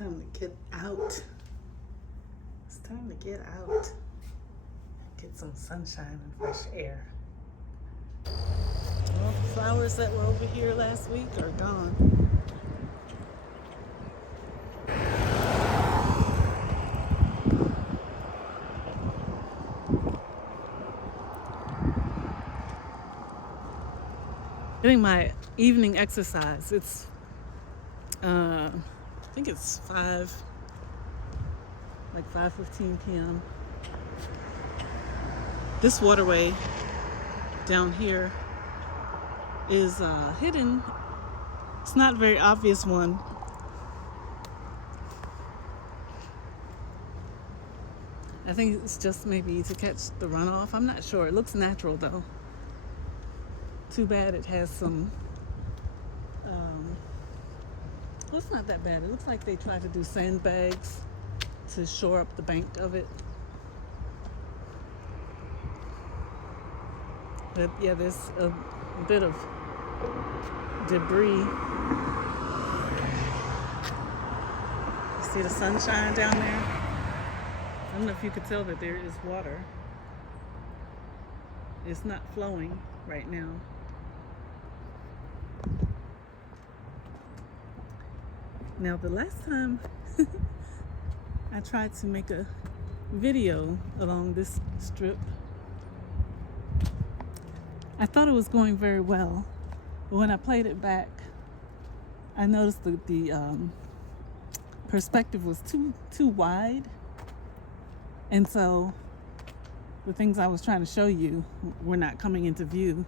time to get out. It's time to get out. Get some sunshine and fresh air. Well, the flowers that were over here last week are gone. Getting my evening exercise. It's I think it's 5:15 p.m. This waterway down here is hidden. It's not a very obvious one. I think it's just maybe to catch the runoff. I'm not sure. It looks natural though. Too bad it has some well, it's not that bad. It looks like they tried to do sandbags to shore up the bank of it. But yeah, there's a bit of debris. You see the sunshine down there? I don't know if you could tell that there is water. It's not flowing right now. Now, the last time I tried to make a video along this strip, I thought it was going very well, but when I played it back, I noticed that the perspective was too wide, and so the things I was trying to show you were not coming into view.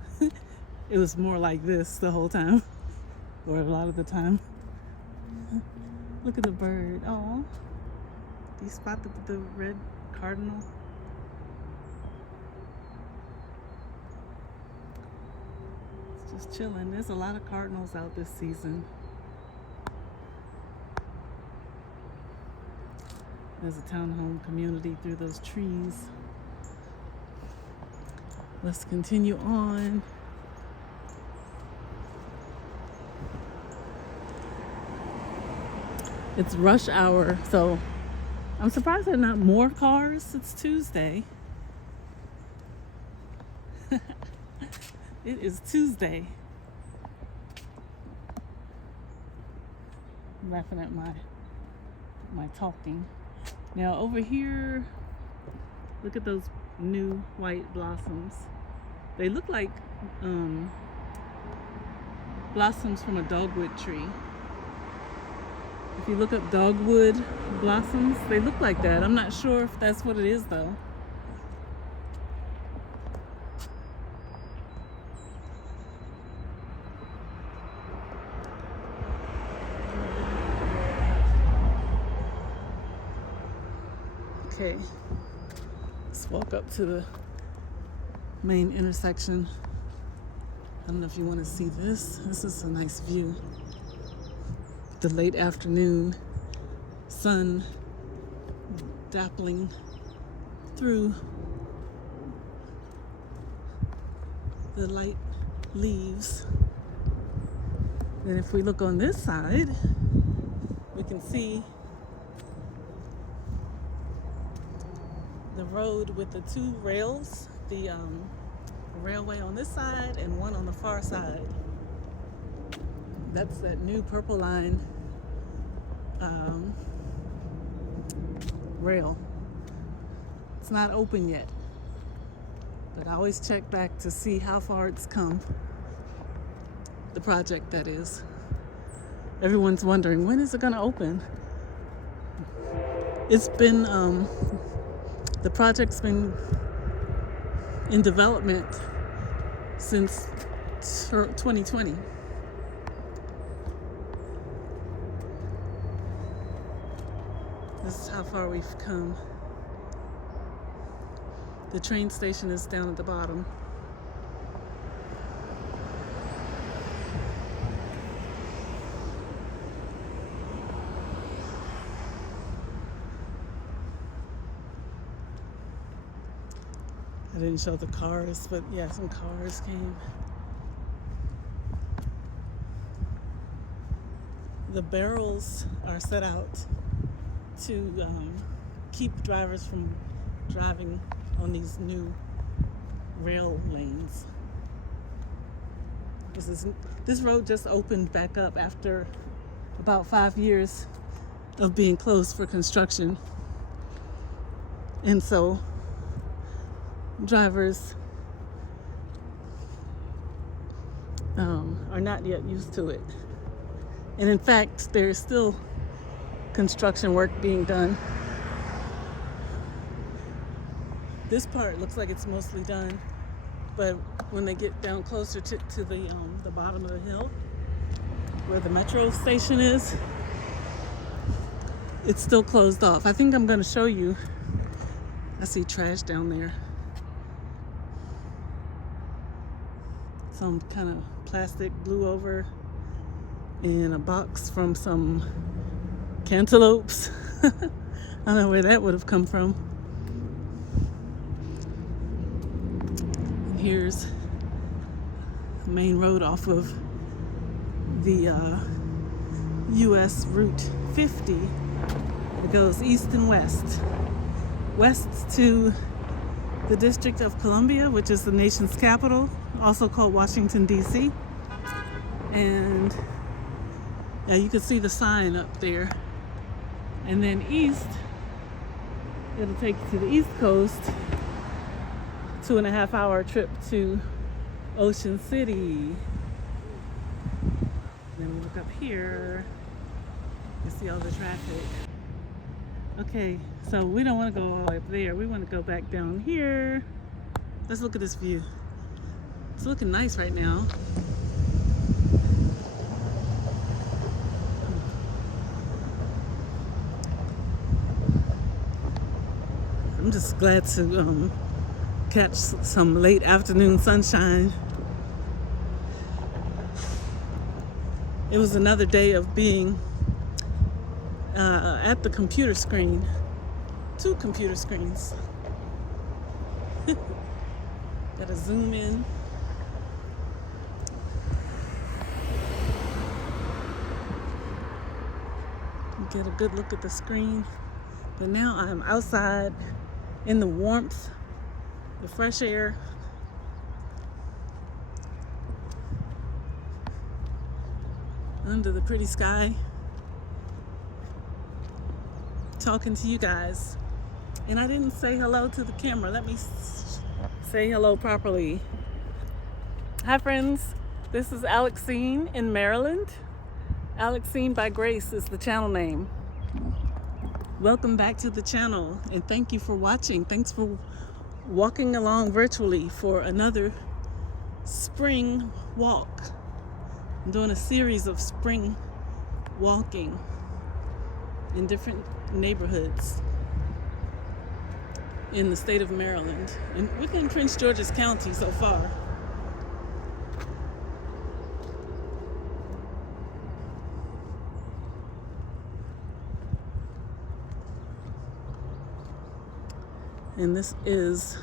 It was more like this the whole time, or a lot of the time. Look at the bird. Oh, do you spot the red cardinal? It's just chilling. There's a lot of cardinals out this season. There's a townhome community through those trees. Let's continue on. It's rush hour, so I'm surprised there are not more cars. It's Tuesday. It is Tuesday. I'm laughing at my talking. Now over here, look at those new white blossoms. They look like blossoms from a dogwood tree. If you look up dogwood blossoms, they look like that. I'm not sure if that's what it is though. Okay, let's walk up to the main intersection. I don't know if you want to see this. This is a nice view. The late afternoon sun dappling through the light leaves. And if we look on this side, we can see the road with the two rails, the railway on this side and one on the far side. That's that new Purple Line rail. It's not open yet, but I always check back to see how far it's come. The project, that is. Everyone's wondering, when is it going to open? It's been, the project's been in development since 2020. This is how far we've come. The train station is down at the bottom. I didn't show the cars, but yeah, some cars came. The barrels are set out to keep drivers from driving on these new rail lanes. This road just opened back up after about 5 years of being closed for construction. And so drivers are not yet used to it. And in fact, there is still construction work being done. This part looks like it's mostly done, but when they get down closer to the bottom of the hill, where the metro station is, it's still closed off. I think I'm going to show you. I see trash down there. Some kind of plastic blew over in a box from some cantaloupes. I don't know where that would have come from. And here's the main road off of the US Route 50. It goes east and west. West to the District of Columbia, which is the nation's capital, also called Washington, D.C. And yeah, you can see the sign up there. And then east, it'll take you to the East Coast, 2.5 hour trip to Ocean City. Then we look up here, you see all the traffic. Okay, so we don't want to go all the way up there. We want to go back down here. Let's look at this view. It's looking nice right now. I'm just glad to catch some late afternoon sunshine. It was another day of being at the computer screen. 2 computer screens. Gotta zoom in. Get a good look at the screen. But now I'm outside in the warmth, the fresh air. Under the pretty sky. Talking to you guys. And I didn't say hello to the camera. Let me say hello properly. Hi friends, this is Alexine in Maryland. Alexine by Grace is the channel name. Welcome back to the channel and thank you for watching. Thanks for walking along virtually for another spring walk. I'm doing a series of spring walking in different neighborhoods in the state of Maryland and within Prince George's County so far. And this is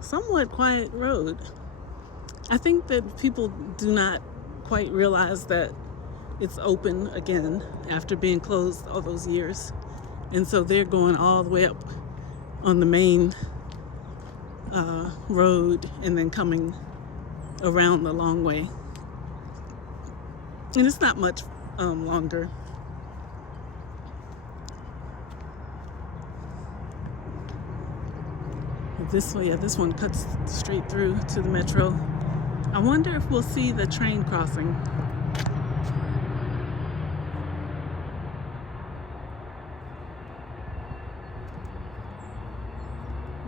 somewhat quiet road. I think that people do not quite realize that it's open again after being closed all those years. And so they're going all the way up on the main road and then coming around the long way. And it's not much longer. This way, yeah, this one cuts straight through to the metro. I wonder if we'll see the train crossing.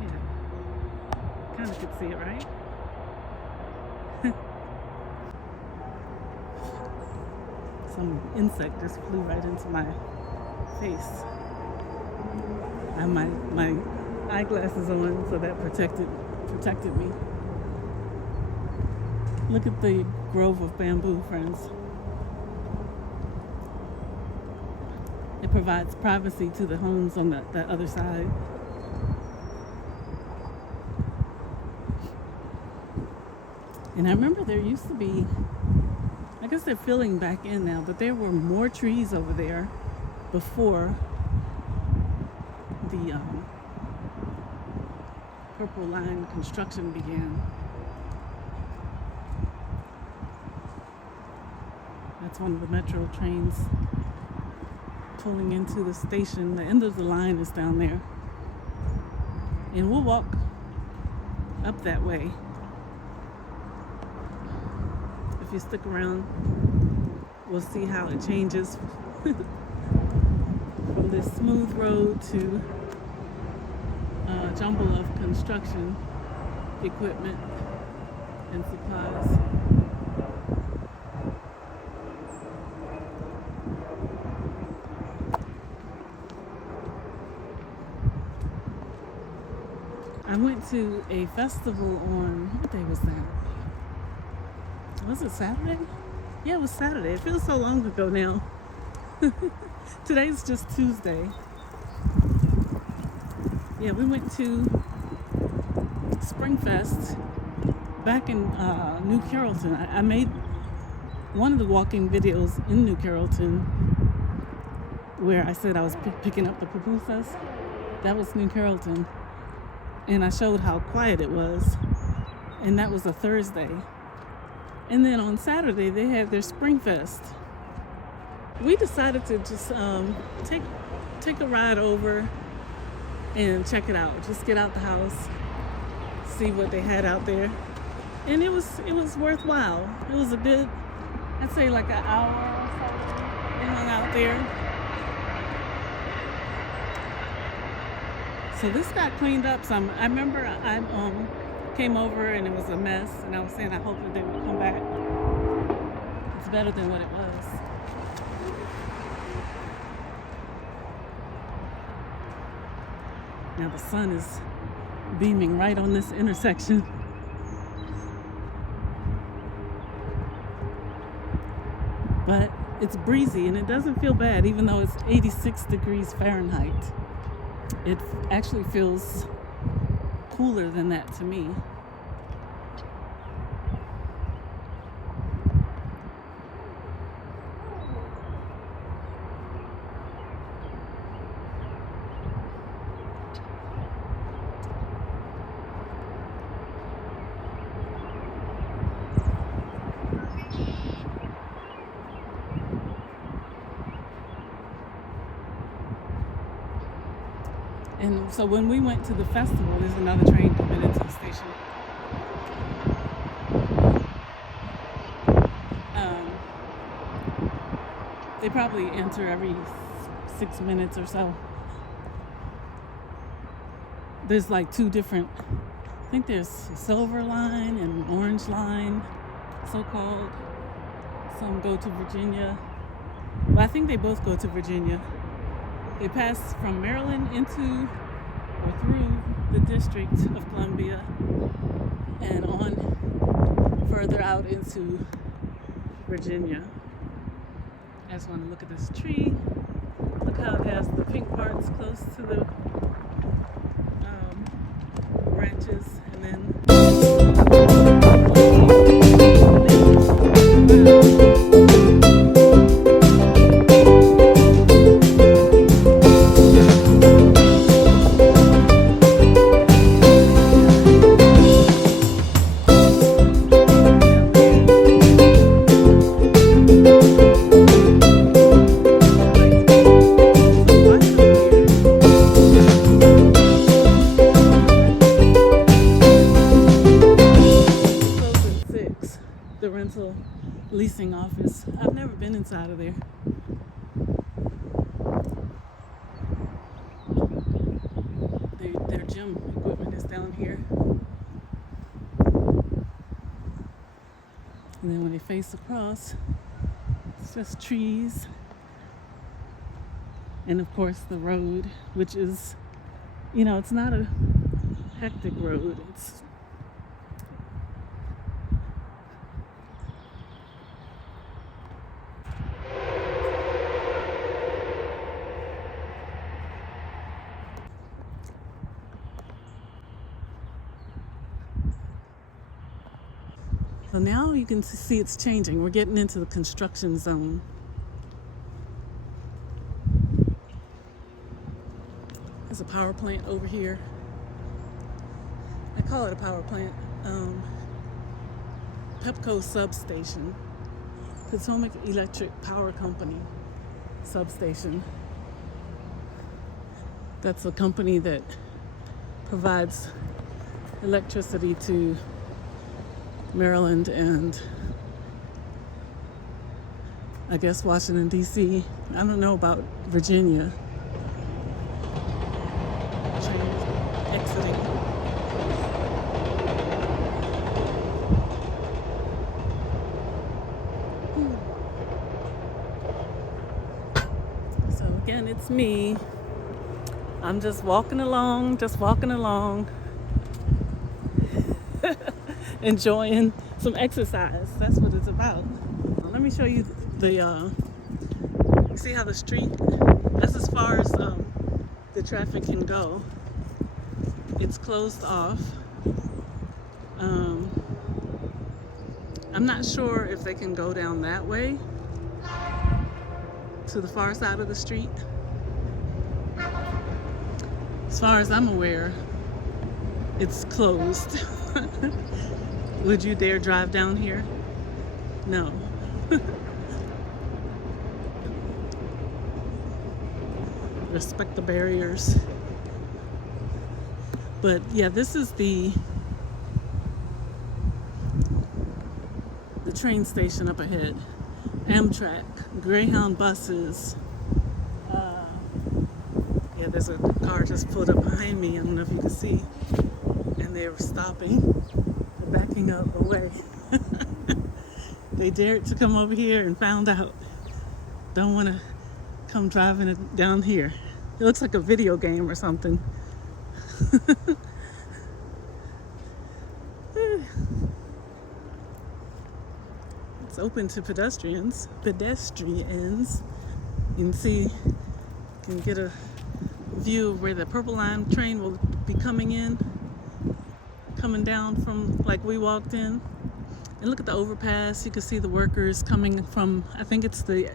Yeah, kind of could see it, right? Some insect just flew right into my face. I have my eyeglasses on, so that protected me. Look at the grove of bamboo, friends. It provides privacy to the homes on that other side. And I remember there used to be, I guess they're filling back in now, but there were more trees over there before the Purple Line construction began. That's one of the metro trains pulling into the station. The end of the line is down there. And we'll walk up that way. If you stick around, we'll see how it changes from this smooth road to a jumble of construction equipment and supplies. I went to a festival on, what day was that? Was it Saturday? Yeah, it was Saturday. It feels so long ago now. Today's just Tuesday. Yeah, we went to Springfest back in New Carrollton. I made one of the walking videos in New Carrollton where I said I was picking up the pupusas. That was New Carrollton. And I showed how quiet it was. And that was a Thursday. And then on Saturday, they had their Springfest. We decided to just take a ride over and check it out. Just get out the house, see what they had out there. And it was worthwhile. It was a good, I'd say like an hour or so. They hung out there. So this got cleaned up some. I remember I came over and it was a mess, and I was saying I hope that they would come back. It's better than what it was. Now the sun is beaming right on this intersection. But it's breezy and it doesn't feel bad, even though it's 86 degrees Fahrenheit. It actually feels cooler than that to me. And so when we went to the festival, there's another train coming into the station. They probably enter every 6 minutes or so. There's like two different, I think there's a silver line and an orange line, so-called. Some go to Virginia. But I think they both go to Virginia. They pass from Maryland into or through the District of Columbia and on further out into Virginia. I just want to look at this tree. Look how it has the pink parts close to the branches, and then leasing office. I've never been inside of there. Their gym equipment is down here. And then when they face across, it's just trees. And of course the road, which is, it's not a hectic road. So now you can see it's changing. We're getting into the construction zone. There's a power plant over here. I call it a power plant. Pepco substation. Potomac Electric Power Company substation. That's a company that provides electricity to Maryland and I guess Washington, D.C. I don't know about Virginia. Train exiting. So again, it's me. I'm just walking along, enjoying some exercise. That's what it's about. Let me show you you see how the street, that's as far as the traffic can go. It's closed off. I'm not sure if they can go down that way to the far side of the street. As far as I'm aware, it's closed. Would you dare drive down here? No. Respect the barriers. But yeah, this is the train station up ahead. Amtrak, Greyhound buses. Yeah, there's a car just pulled up behind me. I don't know if you can see. And they were stopping, backing up away. They dared to come over here and found out. Don't want to come driving it down here. It looks like a video game or something. It's open to pedestrians. You can see, you can get a view of where the Purple Line train will be coming down from like we walked in. And look at the overpass. You can see the workers coming from, I think it's the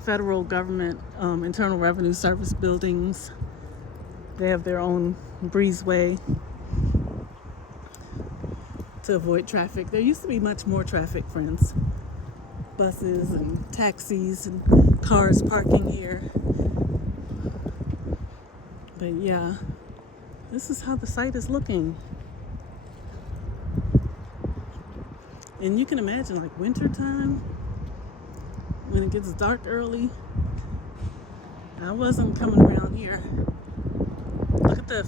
federal government Internal Revenue Service buildings. They have their own breezeway to avoid traffic. There used to be much more traffic, friends. Buses and taxis and cars parking here. But yeah, this is how the site is looking. And you can imagine like winter time when it gets dark early. I wasn't coming around here. Look at the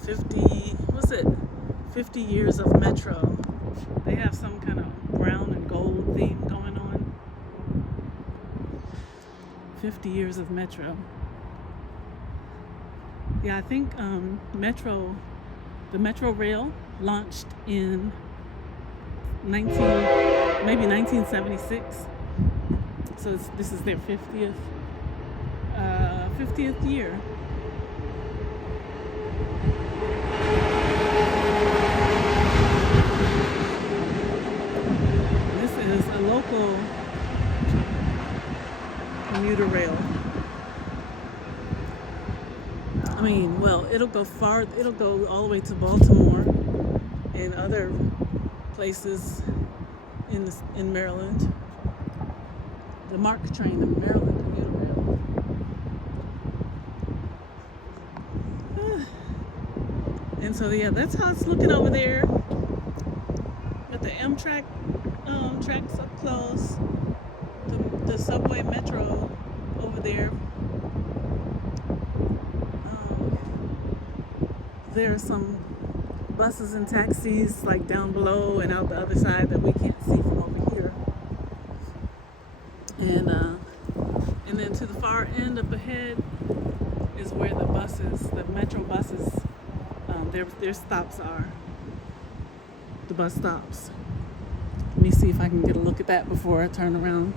50 years of Metro. They have some kind of brown and gold theme going on. 50 years of Metro. Yeah, I think the Metro Rail launched in 1976. So this is their 50th year. This is a local commuter rail. I mean, well, it'll go all the way to Baltimore and other places in Maryland. The MARC train, the Maryland commuter rail. And so yeah, that's how it's looking over there. But the Amtrak tracks up close. The subway metro over there. There are some buses and taxis like down below and out the other side that we can't see from over here. And then to the far end up ahead is where the metro buses, their stops are. The bus stops. Let me see if I can get a look at that before I turn around.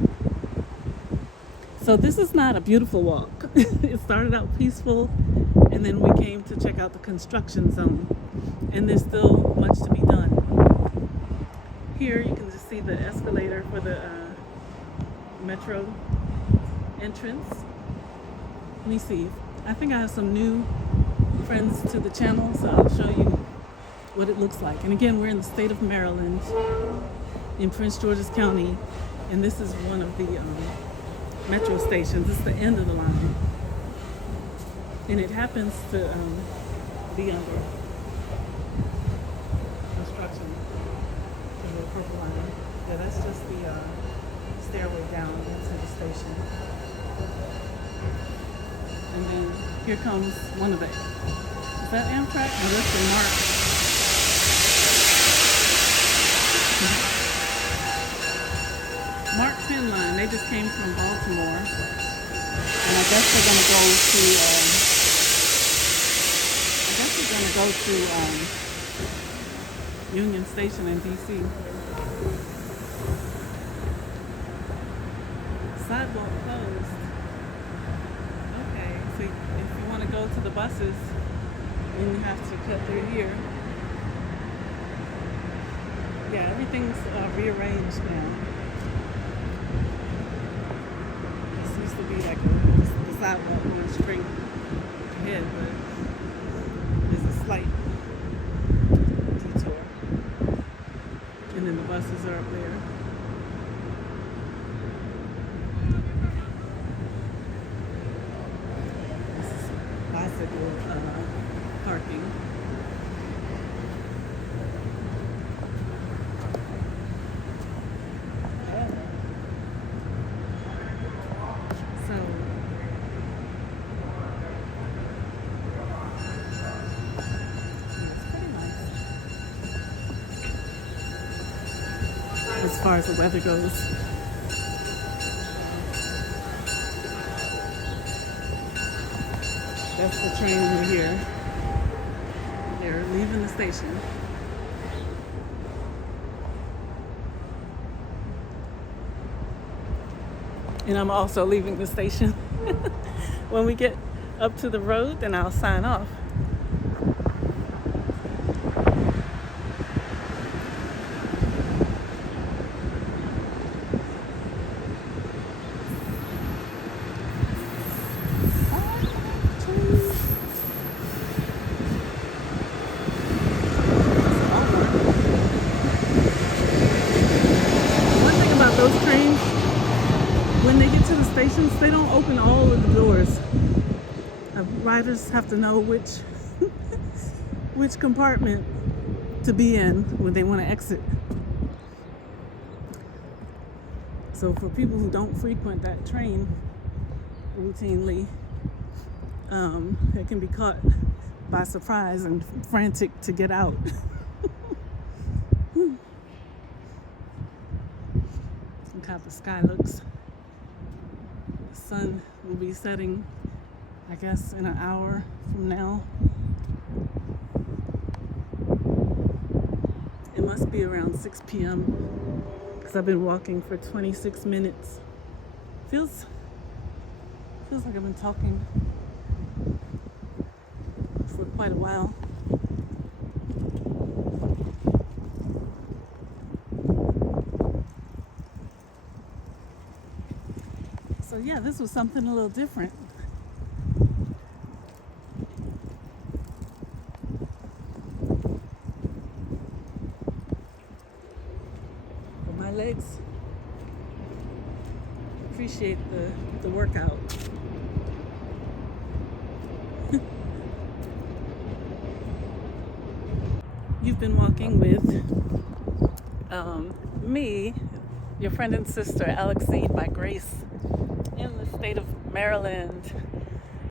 So this is not a beautiful walk. It started out peaceful, and then we came to check out the construction zone. And there's still much to be done. Here you can just see the escalator for the metro entrance. Let me see. I think I have some new friends to the channel, so I'll show you what it looks like. And again, we're in the state of Maryland, in Prince George's County, and this is one of the metro stations. It's the end of the line, and it happens to be under construction. The purple line. Yeah, that's just the stairway down into the station. And then here comes one of the, is that Amtrak? No, that's the Mark. Mark Penn line. They just came from Baltimore. And I guess they're going to go to, Union Station in D.C. Sidewalk closed. Okay, so if you want to go to the buses, then you have to cut through here. Yeah, everything's rearranged now. This used to be like the sidewalk going straight ahead, but there's a slight detour. And then the buses are up there. Bicycle parking. So it's pretty nice as far as the weather goes. That's the train over here. They're leaving the station. And I'm also leaving the station. When we get up to the road, then I'll sign off. Those trains, when they get to the stations, they don't open all of the doors. Riders have to know which which compartment to be in when they want to exit. So for people who don't frequent that train routinely, it can be caught by surprise and frantic to get out. Look how the sky looks. The sun will be setting, I guess, in an hour from now. It must be around 6 p.m. because I've been walking for 26 minutes. Feels like I've been talking for quite a while. So yeah, this was something a little different. But my legs appreciate the workout. You've been walking with me, your friend and sister, Alexine by Grace, in the state of Maryland.